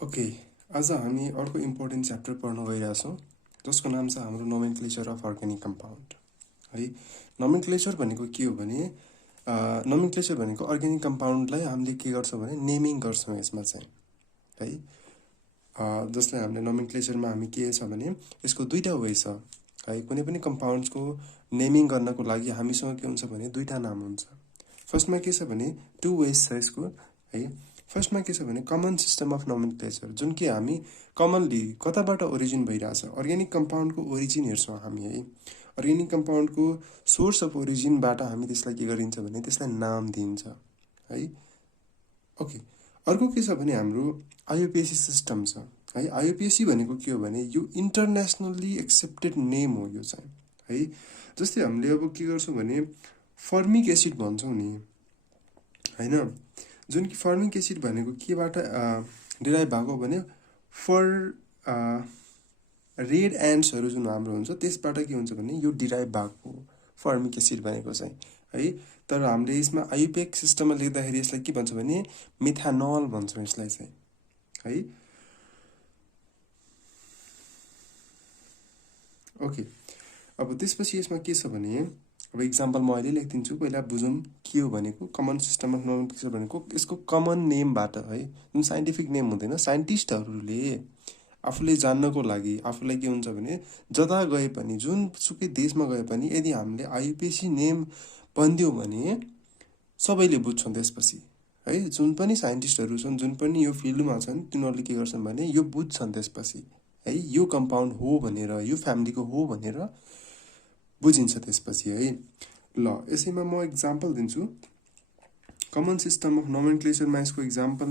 Okay, आज हामी अर्को इम्पोर्टेन्ट च्याप्टर पढ्न गइरहेछौँ जसको नाम छ हाम्रो नोमेनक्लेचर अफ अर्ग्यानिक कम्पाउन्ड है। नोमेनक्लेचर भनेको के हो भने नोमेनक्लेचर भनेको अर्ग्यानिक कम्पाउन्डलाई हामीले के गर्छौँ भने नेमिङ गर्छौँ यसमा चाहिँ है। जसलाई हामीले नोमेनक्लेचरमा हामी के छ भने यसको दुईवटा वे छ है। कुनै पनि कम्पाउन्ड्सको नेमिङ गर्नको लागि हामीसँग के हुन्छ भने दुईवटा नाम हुन्छ। फर्स्टमा के छ भने टु वेज छ यसको है। फर्स्टमा के छ भने कमन सिस्टम अफ नोमेनक्लेचर, जुन कि हामी कमनली कताबाट ओरिजिन भइरहेछ अर्ग्यानिक कम्पाउन्डको ओरिजिन हेर्छौँ हामी है। अर्ग्यानिक कम्पाउन्डको सोर्स अफ ओरिजिनबाट हामी त्यसलाई के गरिन्छ भने त्यसलाई नाम दिन्छ है। ओके, अर्को के छ भने हाम्रो आइयुपिएसी सिस्टम छ है। आइयुपिएसी भनेको के हो भने यो इन्टरनेसनल्ली एक्सेप्टेड नेम हो यो चाहिँ है। जस्तै हामीले अब के गर्छौँ भने फर्मिक एसिड भन्छौँ नि होइन, जुन कि फर्मिक एसिड भनेको केबाट डिराइभ भएको भने रेड एन्ट्सहरू जुन हाम्रो हुन्छ त्यसबाट के हुन्छ भने यो डिराइभ भएको फर्मिक एसिड भनेको चाहिँ है। तर हामीले यसमा आइयुपिएक सिस्टममा लेख्दाखेरि यसलाई के भन्छ भने मिथानल भन्छौँ यसलाई चाहिँ है। ओके, अब त्यसपछि यसमा के छ भने अब इक्जाम्पल म अहिले लेखिदिन्छु, पहिला बुझौँ के हो भनेको कमन सिस्टम अफ नोमेनक्लेचर भनेको। यसको कमन नेमबाट है, जुन साइन्टिफिक नेम हुँदैन, साइन्टिस्टहरूले आफूले जान्नको लागि आफूलाई के हुन्छ भने जता गए पनि जुनसुकै देशमा गए पनि यदि हामीले आइयुपिएसी नेम भनिदियो भने सबैले बुझ्छन् त्यसपछि है। जुन पनि साइन्टिस्टहरू छन्, जुन पनि यो फिल्डमा छन्, तिनीहरूले के गर्छन् भने यो बुझ्छन् त्यसपछि है, यो कम्पाउन्ड हो भनेर, यो फ्यामिलीको हो भनेर बुझिन्छ त्यसपछि है। ल, यसैमा म इक्जाम्पल दिन्छु कमन सिस्टम अफ नोमेनक्लेचरमा। यसको इक्जाम्पल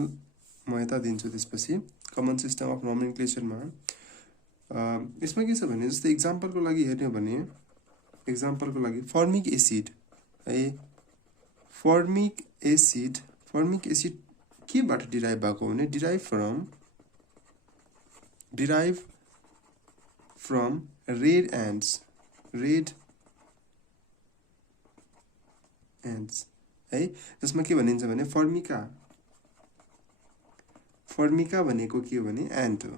म यता दिन्छु। त्यसपछि कमन सिस्टम अफ नोमेनक्लेचरमा यसमा के छ भने जस्तै इक्जाम्पलको लागि हेर्ने हो भने इक्जाम्पलको लागि फर्मिक एसिड है। फर्मिक एसिड केबाट डिराइभ भएको भने डिराइभ फ्रम रेड एन्ट्स है। जसमा के भनिन्छ भने फर्मिका भनेको के हो भने एन्ट हो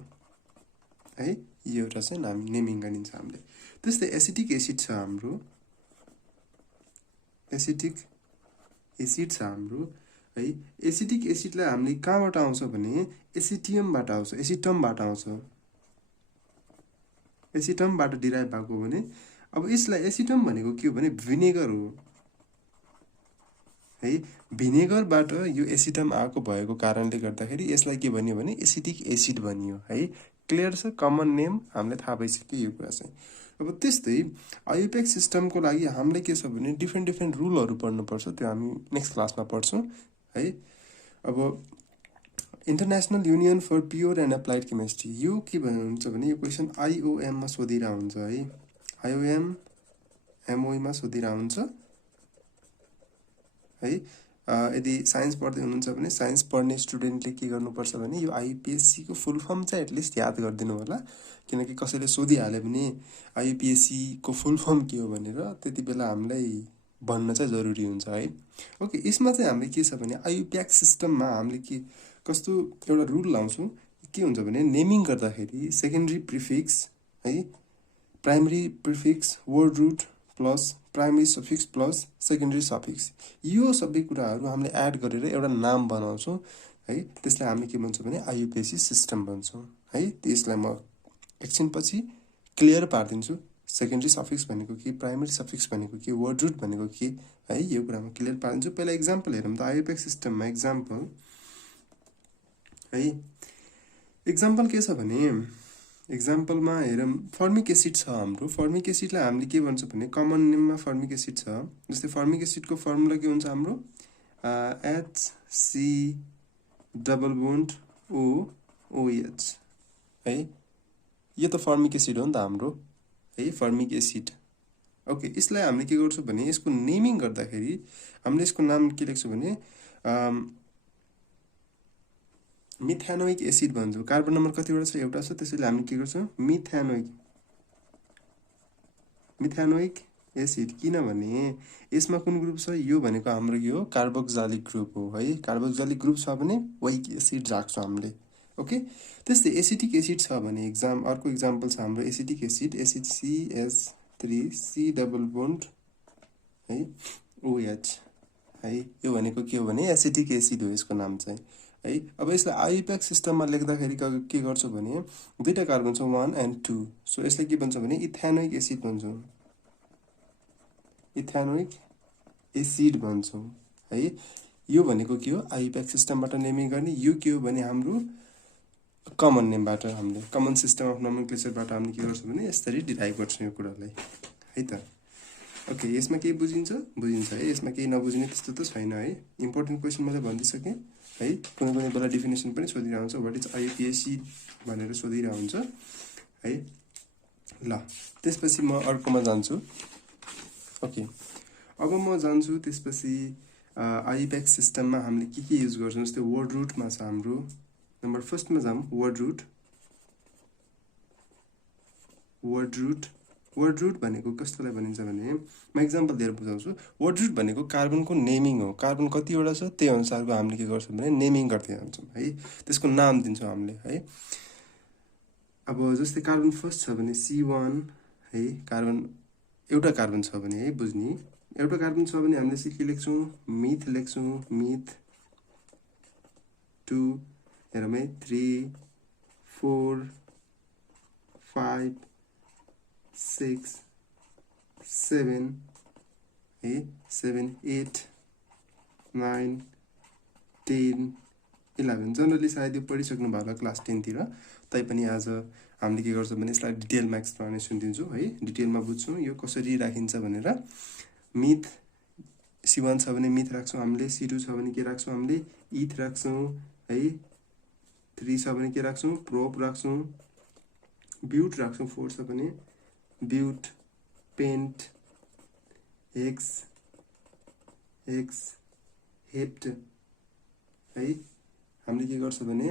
है। यो एउटा चाहिँ नाम नेमिङ गरिन्छ हामीले। त्यस्तै एसिटिक एसिड छ हाम्रो है। एसिटिक एसिडलाई हामीले कहाँबाट आउँछ भने एसिटियमबाट आउँछ, एसिटमबाट डिराइभ भएको भने। अब यसलाई एसिटम भनेको के हो भने भिनेगर हो है। भिनेगरबाट यो एसिटम आएको भएको कारणले गर्दाखेरि यसलाई के भनियो भने एसिटिक एसिड भनियो है। क्लियर छ, कमन नेम हामीले थाहा भइसक्यो यो कुरा चाहिँ। अब त्यस्तै आइयुपिएक सिस्टमको लागि हामीले के छ भने डिफ्रेन्ट रुलहरू पढ्नुपर्छ, त्यो हामी नेक्स्ट क्लासमा पढ्छौँ है। अब international union for pure and applied chemistry, यो के हुन्छ भने यो क्वेसन आइओएममा सोधिरहेको हुन्छ है। आइओएम एमओईमा सोधिरहेको हुन्छ है। यदि साइन्स पढ्दै हुनुहुन्छ भने साइन्स पढ्ने स्टुडेन्टले के गर्नुपर्छ भने यो आइयुपिएसीको फुल फर्म चाहिँ एटलिस्ट याद गरिदिनु होला, किनकि कसैले सोधिहाल्यो भने आइयुपिएसीको फुल फर्म के हो भनेर त्यति बेला हामीलाई भन्न चाहिँ जरुरी हुन्छ है। ओके, यसमा चाहिँ हामीले के छ भने आइयुपिएक सिस्टममा हामीले के कस्तो एउटा रुल लाउँछौँ, के हुन्छ भने नेमिङ गर्दाखेरि सेकेन्डरी प्रिफिक्स है, primary prefix, word root plus primary suffix plus secondary suffix, यो सबै कुराहरू हामीले एड गरेर एउटा नाम बनाउँछौँ है। त्यसलाई हामीले के भन्छौँ भने आइयुपिएसी सिस्टम भन्छौँ है। त्यसलाई म एकछिनपछि क्लियर पारिदिन्छु। सेकेन्डरी सफिक्स भनेको के, प्राइमरी सफिक्स भनेको के, वर्ड रुट भनेको के है, यो कुरामा क्लियर पारिदिन्छु। पहिला इक्जाम्पल हेरौँ त आइयुपिएक सिस्टममा। इक्जाम्पल है, इक्जाम्पल के छ भने इक्जाम्पलमा हेरौँ फर्मिक एसिड छ हाम्रो। फर्मिक एसिडलाई हामीले के भन्छौँ भने कमन नेममा फर्मिक एसिड छ। जस्तै फर्मिक एसिडको फर्मुला के हुन्छ हाम्रो HC डबल बोन्ड OOH है। यो त फर्मिक एसिड हो नि त हाम्रो है, फर्मिक एसिड। ओके, यसलाई हामीले के गर्छौँ भने यसको नेमिङ गर्दाखेरि हामीले यसको नाम के लेख्छौँ भने मिथानोइक एसिड भन्छौँ। कार्बन नम्बर कतिवटा छ, एउटा छ, त्यसैले हामी के गर्छौँ मिथानोइक एसिड। किनभने यसमा कुन ग्रुप छ, यो भनेको हाम्रो यो कार्बोक्जालिक ग्रुप हो है। कार्बोक्जालिक ग्रुप छ भने वेक एसिड राख्छौँ हामीले। ओके। त्यस्तै एसिटिक एसिड छ भने अर्को इक्जाम्पल छ हाम्रो acetic acid CH3C double bond है OH है। यो भनेको के हो भने एसिटिक एसिड हो यसको नाम चाहिँ है। अब यसलाई आइयुप्याक सिस्टममा लेख्दाखेरि के गर्छौँ भने दुईटा कार्बन छ 1 and 2, सो यसलाई के भन्छौँ भने इथेनोइक एसिड भन्छौँ, इथेनोइक एसिड भन्छौँ है। यो भनेको के हो आइयुप्याक सिस्टमबाट नेमिङ गर्ने, यो के हो भने हाम्रो कमन नेमबाट हामीले कमन सिस्टम अफ नोमेनक्लेचरबाट हामीले के गर्छौँ भने यसरी डिराइभ गर्छौँ यो कुरालाई है त। ओके, यसमा केही बुझिन्छ है, यसमा केही नबुझिने त्यस्तो त छैन है। इम्पोर्टेन्ट क्वेसन मैले भनिदिइसकेँ है। कुनै कुनै बेला डिफिनेसन पनि सोधिरहेको हुन्छ, वाट इज आइयुपिएसी भनेर सोधिरहेको हुन्छ है। ल त्यसपछि म अर्कोमा जान्छु। ओके, अब म जान्छु त्यसपछि आइयुप्याक सिस्टममा हामीले के युज गर्छौँ। जस्तै वर्ड रुटमा छ हाम्रो नम्बर फर्स्टमा जाऊँ वर्ड रुट भनेको कस्तोलाई भनिन्छ भने म इक्जाम्पल दिएर बुझाउँछु। वर्ड रुट भनेको कार्बनको नेमिङ हो, कार्बन कतिवटा छ त्यही अनुसारको हामीले के गर्छौँ भने नेमिङ गर्दै जान्छौँ है, त्यसको नाम दिन्छौँ हामीले है। अब जस्तै कार्बन फर्स्ट छ भने C1 है, कार्बन एउटा कार्बन छ भने है बुझ्ने, एउटा कार्बन छ भने हामीले के लेख्छौँ मिथ लेख्छौँ, मिथ 2 हेरौँ है 3 4 5 6 7 है 7 8 9 10 11। जनरली सायद यो पढिसक्नु भयो होला क्लास 10 तिर, तैपनि आज हामीले के गर्छौँ भने यसलाई डिटेलमा एक्सप्लेनेसन दिन्छौँ है, डिटेलमा बुझ्छौँ यो कसरी राखिन्छ भनेर। मिथ C1 छ भने मिथ राख्छौँ हामीले, C2 छ भने के राख्छौँ हामीले इथ राख्छौँ है, 3 छ भने के राख्छौँ प्रोप राख्छौँ, ब्युट राख्छौँ, 4 छ भने ब्युट, पेन्ट, हेक्स हेप्ट है। हामीले के गर्छौँ भने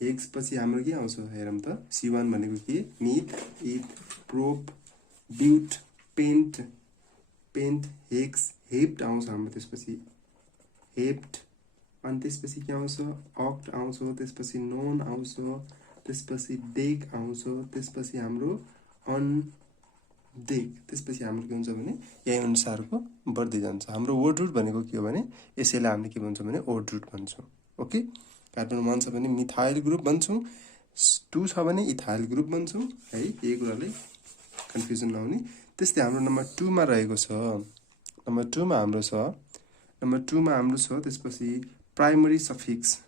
हेक्स पछि हाम्रो के आउँछ हेरौँ त, C1 भनेको के मिथ, इथ, प्रोप, ब्युट, पेन्ट, हेक्स, हेप्ट आउँछ हाम्रो, त्यसपछि हेप्ट, अनि त्यसपछि के आउँछ अक्ट आउँछ, त्यसपछि नोन आउँछ, त्यसपछि डेक आउँछ, त्यसपछि हाम्रो अनडेक, त्यसपछि हाम्रो के हुन्छ भने यही अनुसारको बढ्दै जान्छ। हाम्रो वर्ड रुट भनेको के हो भने यसैलाई हामीले के भन्छौँ भने वर्ड रुट भन्छौँ। ओके, कार्बन 1 छ भने मिथाइल ग्रुप भन्छौँ, 2 छ भने इथाइल ग्रुप भन्छौँ है, यही कुराले कन्फ्युजन नहुने। त्यस्तै हाम्रो नम्बर 2 मा रहेको छ, नम्बर 2 मा हाम्रो छ त्यसपछि प्राइमरी सफिक्स,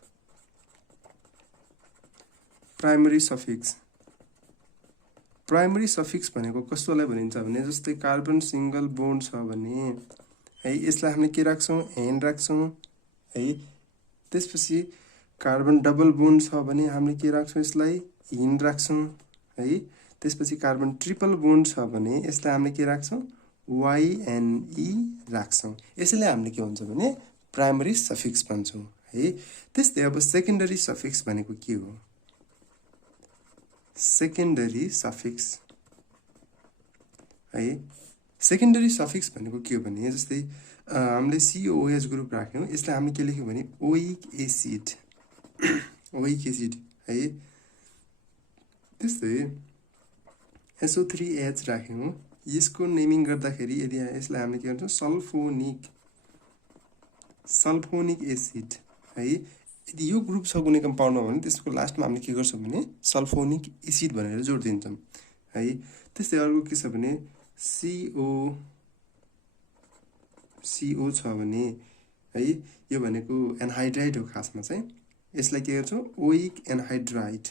प्राइमरी सफिक्स भनेको कस्तोलाई भनिन्छ भने जस्तै कार्बन सिंगल बोन्ड छ भने है यसलाई हामीले के राख्छौँ एन राख्छौँ है। त्यसपछि कार्बन डबल बोन्ड छ भने हामीले के राख्छौँ यसलाई इन राख्छौँ है। त्यसपछि कार्बन ट्रिपल बोन्ड छ भने यसलाई हामीले के राख्छौँ YNE राख्छौँ, यसैले हामीले के भन्छ भने प्राइमरी सफिक्स भन्छौँ है। त्यस्तै अब सेकेन्डरी सफिक्स भनेको के हो, सेकेन्डरी सफिक्स है। सेकेन्डरी सफिक्स भनेको के हो भने जस्तै हामीले COOH ग्रुप राख्यौँ, यसलाई हामीले के लेख्यौँ भने ओइक एसिड है। त्यस्तै SO3H राख्यौँ, यसको नेमिङ गर्दाखेरि यदि यसलाई हामीले के भन्छौँ सल्फोनिक एसिड है। यदि यो ग्रुप छ कुनै कम्पाउन्डमा भने त्यसको लास्टमा हामीले के गर्छौँ भने सल्फोनिक एसिड भनेर जोड दिन्छौँ है। त्यस्तै अर्को के छ भने CO छ भने है, यो भनेको एनहाइड्राइड हो खासमा चाहिँ, यसलाई के गर्छौँ ओइक एनहाइड्राइड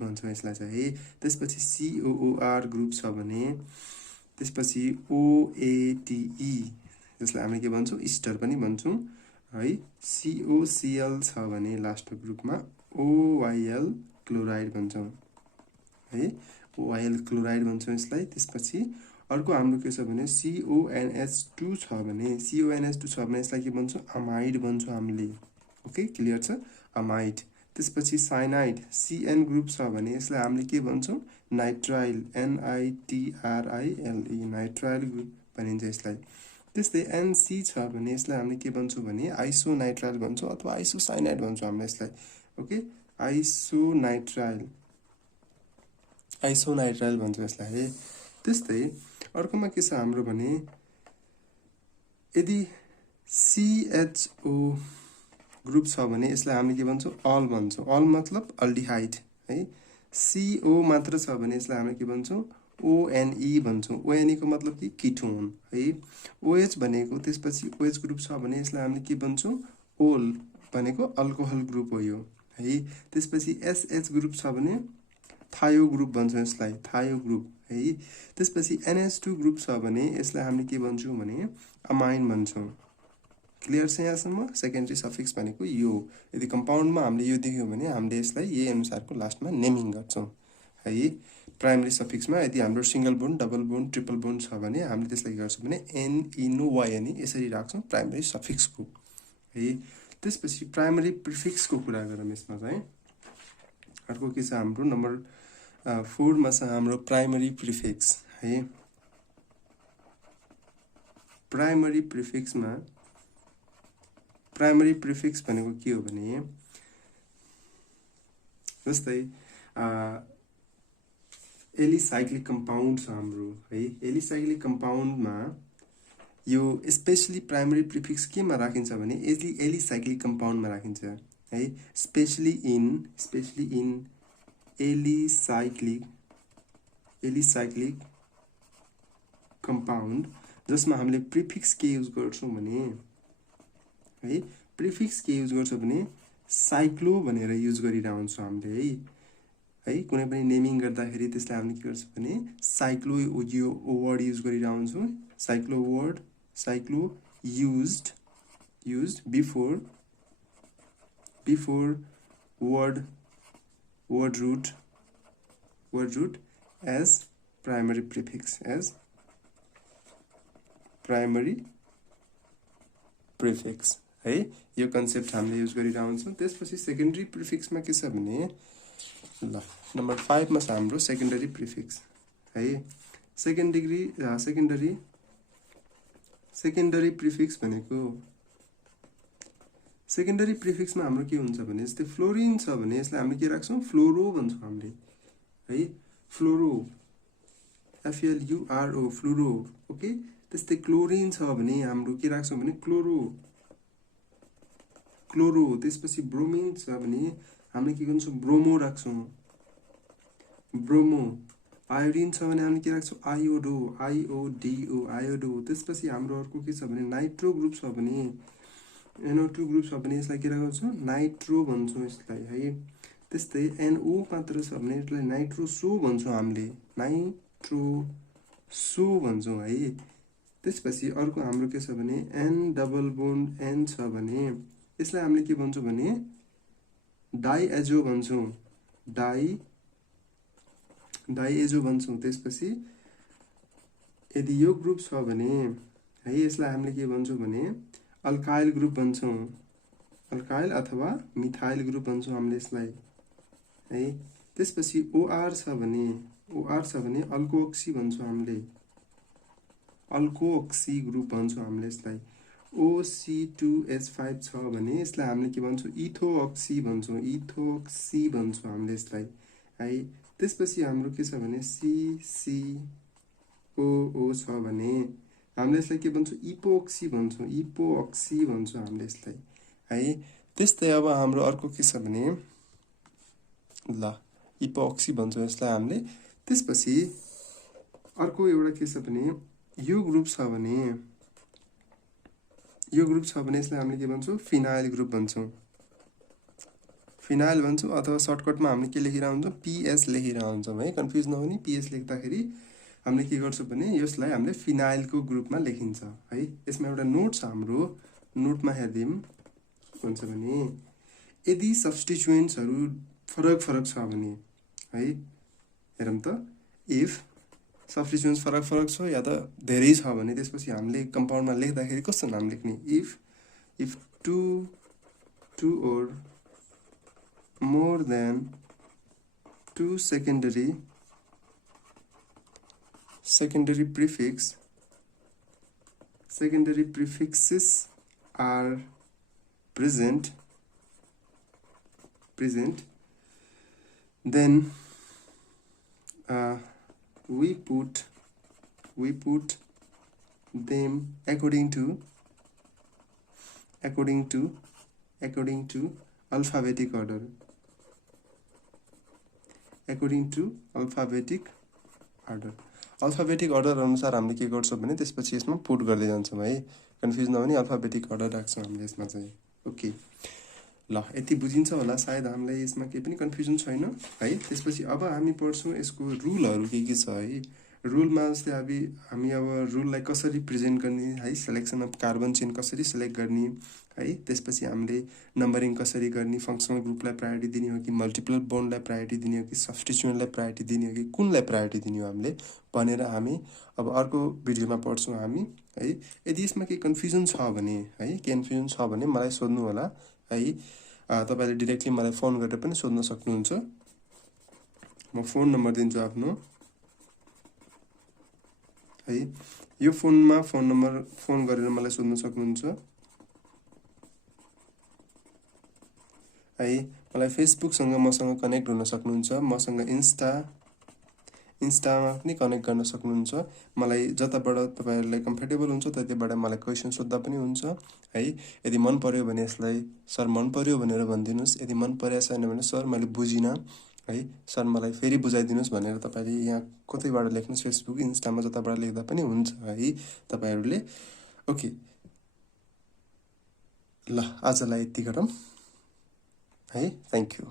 भन्छौँ यसलाई चाहिँ है। त्यसपछि COOR ग्रुप छ भने त्यसपछि OATE, जसलाई हामीले के भन्छौँ इस्टर पनि भन्छौँ है। COCl छ भने लास्ट ग्रुपमा OYL क्लोराइड भन्छौँ है, OYL क्लोराइड भन्छौँ यसलाई। त्यसपछि अर्को हाम्रो के छ भने CONH2 छ भने यसलाई के भन्छौँ अमाइड भन्छौँ हामीले। ओके, क्लियर छ अमाइड। त्यसपछि साइनाइड CN ग्रुप छ भने यसलाई हामीले के भन्छौँ नाइट्राइल NITRILE, नाइट्राइल ग्रुप भनिन्छ यसलाई। त्यस्तै एनसी छ भने यसलाई हामीले के भन्छौँ भने आइसोनाइट्राइल भन्छौँ अथवा आइसोसाइनाइड भन्छौँ हामीले यसलाई। ओके, आइसोनाइट्राइल भन्छौँ यसलाई है। त्यस्तै अर्कोमा के छ हाम्रो भने यदि CHO ग्रुप छ भने यसलाई हामीले के भन्छौँ अल भन्छौँ। अल मतलब अल्डिहाइड है। CO मात्र छ भने यसलाई हामीले के भन्छौँ ONE भन्छौँ। ONE को मतलब कि किटोन है। OH भनेको त्यसपछि OH ग्रुप छ भने यसलाई हामीले के भन्छौँ ओल भनेको अल्कोहल ग्रुप हो यो है। त्यसपछि SH ग्रुप छ भने थायो ग्रुप भन्छौँ यसलाई, थायो ग्रुप है। त्यसपछि NH2 ग्रुप छ भने यसलाई हामीले के भन्छौँ भने अमाइन भन्छौँ। क्लियर छ यहाँसम्म? सेकेन्डरी सफिक्स भनेको यो। यदि कम्पाउन्डमा हामीले यो देख्यौँ भने हामीले यसलाई यही अनुसारको लास्टमा नेमिङ गर्छौँ है। प्राइमरी सफिक्समा यदि हाम्रो single bond, double bond, triple bond छ भने हामीले त्यसलाई के गर्छौँ भने NENO यसरी राख्छौँ प्राइमरी सफिक्सको है। त्यसपछि प्राइमरी प्रिफिक्सको कुरा गरौँ यसमा चाहिँ। अर्को के छ हाम्रो नम्बर 4 मा छ हाम्रो प्राइमरी प्रिफिक्स है। प्राइमरी प्रिफिक्समा प्राइमरी प्रिफिक्स भनेको के हो भने जस्तै एलिसाइक्लिक कम्पाउन्ड छ हाम्रो है। एलिसाइक्लिक कम्पाउन्डमा यो स्पेशली प्राइमरी प्रिफिक्स केमा राखिन्छ भने एलिसाइक्लिक कम्पाउन्डमा राखिन्छ है। स्पेशली इन एलिसाइक्लिक कम्पाउन्ड जसमा हामीले प्रिफिक्स के युज गर्छौँ भने है, प्रिफिक्स के युज गर्छौँ भने साइक्लो भनेर युज गरिरहन्छौँ हामीले है। कुनै पनि नेमिङ गर्दाखेरि त्यसलाई हामीले के गर्छौँ भने साइक्लो यो वर्ड युज गरिरहन्छौँ। Cyclo used before word root as primary prefix है। यो कन्सेप्ट हामीले युज गरिरहन्छौँ। त्यसपछि सेकेन्डरी प्रिफिक्समा के छ भने ल नम्बर 5 मा छ हाम्रो सेकेन्डरी प्रिफिक्स है। सेकेन्डरी प्रिफिक्स भनेको सेकेन्डरी प्रिफिक्समा हाम्रो के हुन्छ भने जस्तै फ्लोरिन छ भने यसलाई हामीले के राख्छौँ फ्लोरो भन्छौँ हामीले है। फ्लोरो FLURO फ्लोरो। ओके, त्यस्तै क्लोरिन छ भने हाम्रो के राख्छौँ भने क्लोरो। त्यसपछि ब्रोमिन छ भने हामीले के गर्छौँ ब्रोमो राख्छौँ, ब्रोमो। आयोडिन छ भने हामीले के राख्छौँ आयोडो। त्यसपछि हाम्रो अर्को के छ भने नाइट्रो ग्रुप छ भने NO2 ग्रुप छ भने यसलाई के राख्छौँ नाइट्रो भन्छौँ यसलाई है। त्यस्तै NO मात्र छ भने यसलाई नाइट्रोसो भन्छौँ हामीले, नाइट्रोसो भन्छौँ है। त्यसपछि अर्को हाम्रो के छ भने N डबल बोन्ड N छ भने यसलाई हामीले के भन्छौँ भने डाइएजो भन्छौँ, डाइएजो भन्छौँ। त्यसपछि यदि यो ग्रुप छ भने है यसलाई हामीले के भन्छौँ भने अल्काइल ग्रुप भन्छौँ, अल्काइल अथवा मिथाइल ग्रुप भन्छौँ हामीले यसलाई है। त्यसपछि OR छ भने अल्कोक्सी भन्छौँ हामीले, अल्कोक्सी ग्रुप भन्छौँ हामीले यसलाई। OC2H5 छ भने यसलाई हामीले के भन्छौँ इथोक्सी भन्छौँ हामीले यसलाई है। त्यसपछि हाम्रो के छ भने CCOO छ भने हामीले यसलाई के भन्छौँ इपोक्सी भन्छौँ हामीले यसलाई है। त्यस्तै अब हाम्रो अर्को के छ भने ल इपोक्सी भन्छौँ यसलाई हामीले। त्यसपछि अर्को एउटा के छ भने यो ग्रुप छ भने यसलाई हामीले के भन्छौँ फिनाइल ग्रुप भन्छौँ अथवा सर्टकटमा हामीले के लेखिरहन्छौँ PS लेखिरहन्छौँ है। कन्फ्युज नहुने, PS लेख्दाखेरि हामीले के गर्छौँ भने यसलाई हामीले फिनाइलको ग्रुपमा लेखिन्छ है। यसमा एउटा नोट छ हाम्रो, नोटमा हेर्दिउँ हुन्छ भने यदि सब्स्टिट्युएन्ट्सहरू फरक छ भने है, हेरौँ त, इफ सब्स्टिट्युएन्ट्स फरक छ या त धेरै छ भने त्यसपछि हामीले कम्पाउन्डमा लेख्दाखेरि कस्तो नाम लेख्ने if two or more than 2 secondary prefix secondary prefixes are present, then we put them according to alphabetic order. Alphabetic order अनुसार हामीले के गर्छौं भने त्यसपछि यसमा पुट गर्दै जान्छौं है। कन्फ्युज नहुने अल्फाबेटिक अर्डर राख्छौं हामीले यसमा चाहिँ। ओके ल यति बुझिन्छ होला सायद हामीलाई यसमा केही पनि कन्फ्युजन छैन है। त्यसपछि अब हामी पढ्छौं यसको रुलहरु के छ है। रुलमा जस्तै हामी अब रुललाई कसरी प्रेजेन्ट गर्ने है, सिलेक्सन अफ कार्बन चेन कसरी सिलेक्ट गर्ने है, त्यसपछि हामीले नम्बरिङ कसरी गर्ने, फंक्सनल ग्रुपलाई प्रायोरिटी दिने हो कि मल्टिपल बोन्डलाई प्रायोरिटी दिने हो कि सब्स्टिट्युएन्टलाई प्रायोरिटी दिने हो कि कुनलाई प्रायोरिटी दिने हो हामीले भनेर हामी अब अर्को भिडियोमा पढ्छौं हामी है। यदि यसमा केही कन्फ्युजन छ भने मलाई सोध्नु होला है। तपाईले डाइरेक्टली मलाई फोन गरेर पनि सोध्न सक्नुहुन्छ। म फोन नम्बर दिन्छु आफ्नो है। यो फोनमा फोन गरेर मलाई सोध्न सक्नुहुन्छ है। मलाई फेसबुक सँग मसँग कनेक्ट हुन सक्नुहुन्छ, मसँग इन्स्टामा पनि कनेक्ट गर्न सक्नुहुन्छ। मलाई जताबाट तपाईहरुलाई कम्फर्टेबल हुन्छ त्यतैबाट मलाई क्वेशन सोध्दा पनि हुन्छ है। यदि मन पर्यो भने यसलाई सर मन पर्यो भनेर भनिदिनुस्, यदि मन पर्या छैन भने सर मैले बुझिन है, सर मलाई फेरि बुझाइदिनुस् भनेर तपाईले यहाँ कतैबाट लेख्नुस्, फेसबुक इन्स्टामा जताबाट लेख्दा पनि हुन्छ है तपाईहरुले। ओके ल आजलाई यति गरौँ है। Thank you.